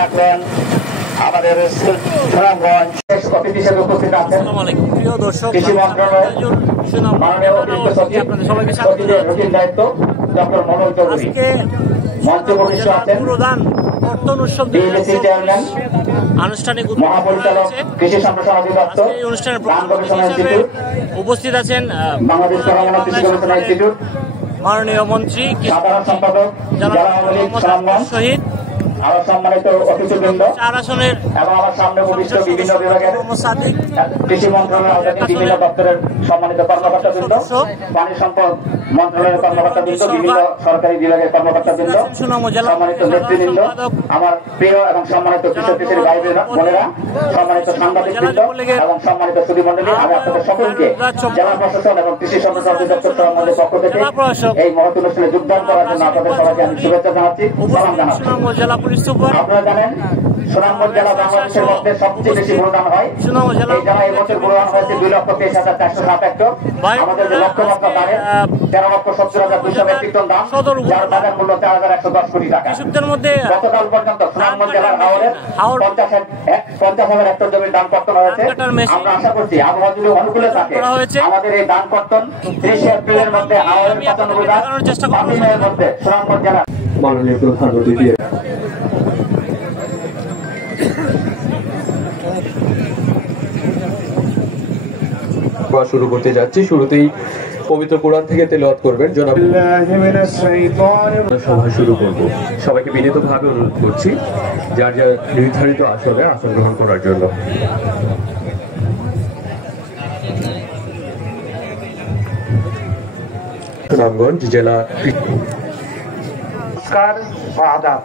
রাখলেন আমাদের সুনামগঞ্জ অতিথি হিসেবে উপস্থিত আছেন প্রিয় দর্শক, কৃষি মন্ত্রণালয়ের মাননীয় অতিরিক্ত সচিবের রুটিন দায়িত্ব ডক্টর মনোজ চৌধুরী। মঞ্চে উপস্থিত আছেন ডিএলসি চেয়ারম্যান আনুষ্ঠানিক মহাপরিচালক কৃষি সম্প্রসারণ অধিদপ্তর অনুষ্ঠানের ধান গবেষণা ইনস্টিটিউট উপস্থিত আছেন বাংলাদেশ কৃষি গবেষণা ইনস্টিটিউট মাননীয় মন্ত্রী সাধারণ সম্পাদক জেলা আওয়ামী লীগ সুনামগঞ্জ শহীদ আমার সম্মানিত অতিথিবৃন্দ এবং আমার সামনে উপবিষ্ট বিভিন্ন বিভাগের কৃষি মন্ত্রণালয়ের বিভিন্ন দপ্তরের সম্মানিত কর্মকর্তাবৃন্দ, পানি সম্পদ মন্ত্রণালয়ের কর্মকর্তাবৃন্দ, বিভিন্ন সরকারি বিভাগের কর্মকর্তাবৃন্দ, সম্মানিত নেতৃবৃন্দ, আমার প্রিয় এবং সম্মানিত কৃষক কৃষির ভাই বোনেরা, সম্মানিত সাংবাদিকবৃন্দ এবং সম্মানিত সুধীমণ্ডলী, আমি আপনাদের সকলকে জেলা প্রশাসন এবং কৃষি সম্প্রসারণ অধিদপ্তর সুনামগঞ্জের পক্ষ থেকে এই মহৎ অনুষ্ঠানে যোগদান করার জন্য আপনাদের সবাইকে আমি শুভেচ্ছা জানাচ্ছি, সালাম জানাচ্ছি। আপনারা জানেন সুনামগঞ্জ জেলা বাংলাদেশের মধ্যে সবচেয়ে বেশি ভোটদান হয়। এই জেলা এবছর ভোটদান হয়েছে 2,23,407 হেক্টর। আমাদের যে লক্ষ্যমাত্রা দাঁড়ে 13,70,200 মেট্রিক টন দাম, যার বাজার মূল্য 4,110 কোটি টাকা। গতকাল পর্যন্ত সুনামগঞ্জ জেলার হাওরের 50,000 হেক্টর জমির দান কর্তন হয়েছে। আমরা আশা করছি আবহাওয়া যদি অনুকূলে থাকে আমাদের এই দান কর্তন 30 এপ্রিলের মধ্যে হাওরের 95 দান, 5 মের মধ্যে সুনামগঞ্জ জেলা মাননীয় প্রধান অতিথি শুরু করতে যাচ্ছি। শুরুতেই পবিত্র কোরআন থেকে তেলাওয়াত করবেন জনাব। সভা শুরু করব। সবাইকে বিনীতভাবে অনুরোধ করছি যার যার নির্ধারিত আসনে আসন গ্রহণ করার জন্য। সুনামগঞ্জ জেলা নমস্কার ও আদাব।